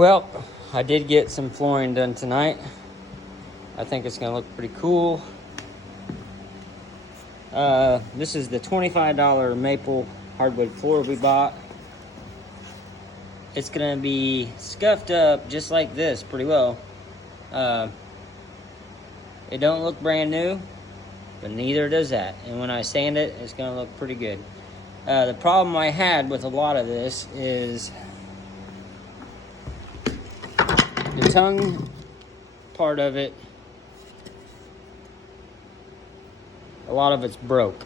Well, I did get some flooring done tonight. I think it's gonna look pretty cool. This is the $25 maple hardwood floor we bought. It's gonna be scuffed up just like this pretty well. It don't look brand new, but neither does that. And when I sand it, it's gonna look pretty good. The problem I had with a lot of this is the tongue part of it. A lot of it's broke.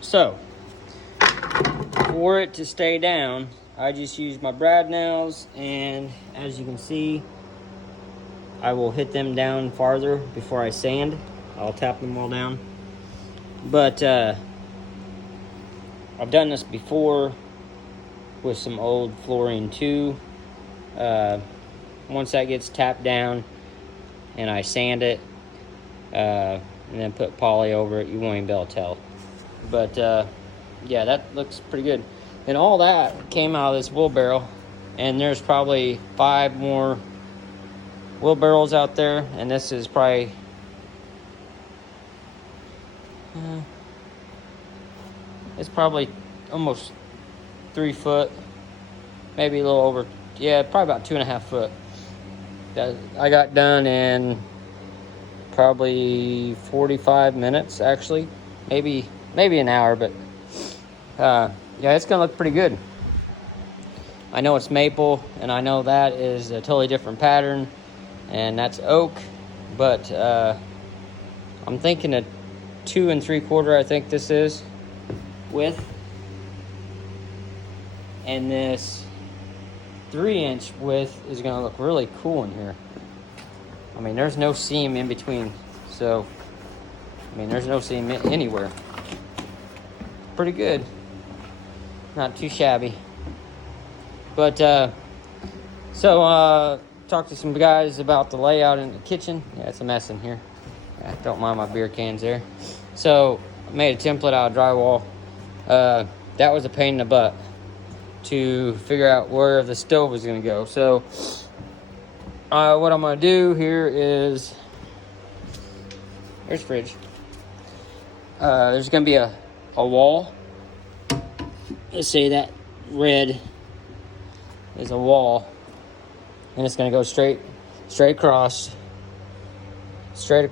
So, for it to stay down, I just use my brad nails, and as you can see, I will hit them down farther before I sand. I'll tap them all down. But I've done this before with some old flooring too. Once that gets tapped down and I sand it, and then put poly over it, you won't even be able to tell. But yeah, that looks pretty good. And all that came out of this wheelbarrow, and there's probably 5 more wheelbarrows out there, and this is probably it's probably almost 3 foot, maybe a little over. Yeah, probably about 2.5 foot. That I got done in probably 45 minutes, actually, maybe an hour, but yeah, it's gonna look pretty good. I know it's maple, and I know that is a totally different pattern, and that's oak, but I'm thinking a 2 3/4, I think this is width, and this 3-inch width is gonna look really cool in here. I mean, there's no seam in between, so I mean, there's no seam anywhere. Pretty good, not too shabby. But talked to some guys about the layout in the kitchen. Yeah, it's a mess in here. Yeah, don't mind my beer cans there. So I made a template out of drywall. That was a pain in the butt to figure out where the stove was gonna go. So what I'm gonna do here is, there's fridge. There's gonna be a wall. Let's say that red is a wall, and it's gonna go straight across, straight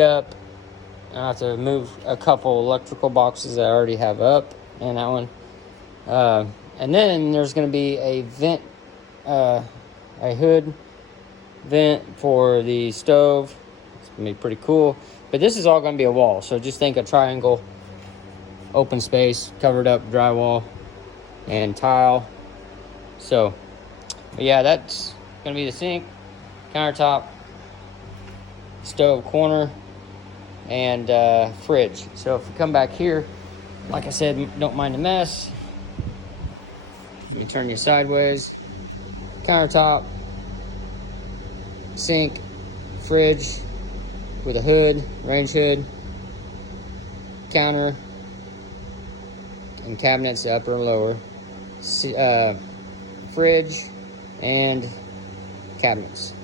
up. I have to move a couple electrical boxes that I already have up, and that one. And then there's gonna be a vent, a hood vent for the stove. It's gonna be pretty cool. But this is all gonna be a wall, so just think a triangle, open space, covered up drywall and tile. So, but yeah, that's gonna be the sink, countertop, stove corner, and fridge. So if you come back here, like I said, don't mind the mess. Let me turn you sideways. Countertop, sink, fridge with a hood, range hood, counter, and cabinets, upper and lower, fridge, and cabinets.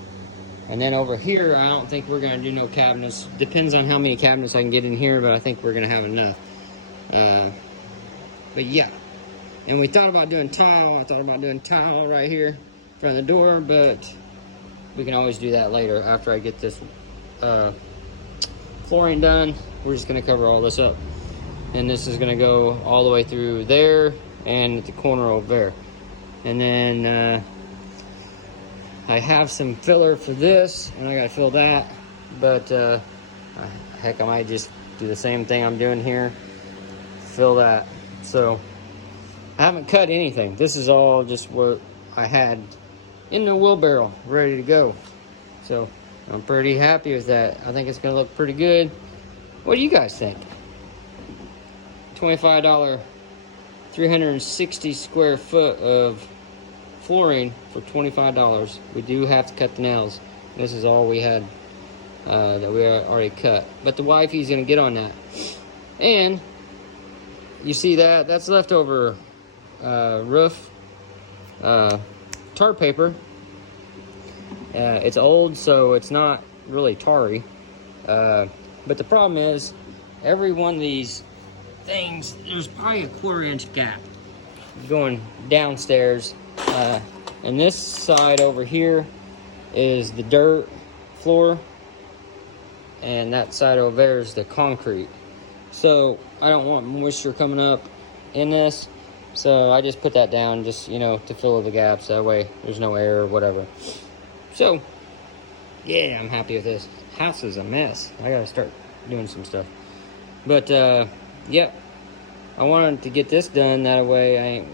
And then over here, I don't think we're gonna do no cabinets. Depends on how many cabinets I can get in here, but I think we're gonna have enough. But yeah, and we thought about doing tile. I thought about doing tile right here in front of the door, but we can always do that later after I get this flooring done. We're just gonna cover all this up, and this is gonna go all the way through there and the corner over there. And then I have some filler for this, and I gotta fill that, but heck, I might just do the same thing I'm doing here, fill that. So I haven't cut anything. This is all just what I had in the wheelbarrow ready to go. So I'm pretty happy with that. I think it's gonna look pretty good. What do you guys think? $25, 360 square foot of flooring for $25. We do have to cut the nails. This is all we had that we already cut, but the wifey's gonna get on that. And you see that? That's leftover roof tar paper. It's old, so it's not really tarry. But the problem is, every one of these things, there's probably a 1/4 inch gap going downstairs. And this side over here is the dirt floor, and that side over there is the concrete. So I don't want moisture coming up in this, so I just put that down just, you know, to fill the gaps. That way there's no air or whatever. So yeah, I'm happy with this. House is a mess. I gotta start doing some stuff. But yep, I wanted to get this done, that way I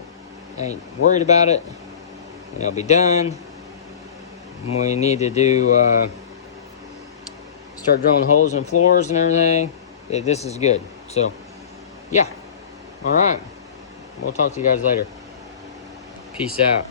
ain't worried about it. It'll be done. We need to do start drilling holes in floors and everything. This is good. So yeah, all right, we'll talk to you guys later. Peace out.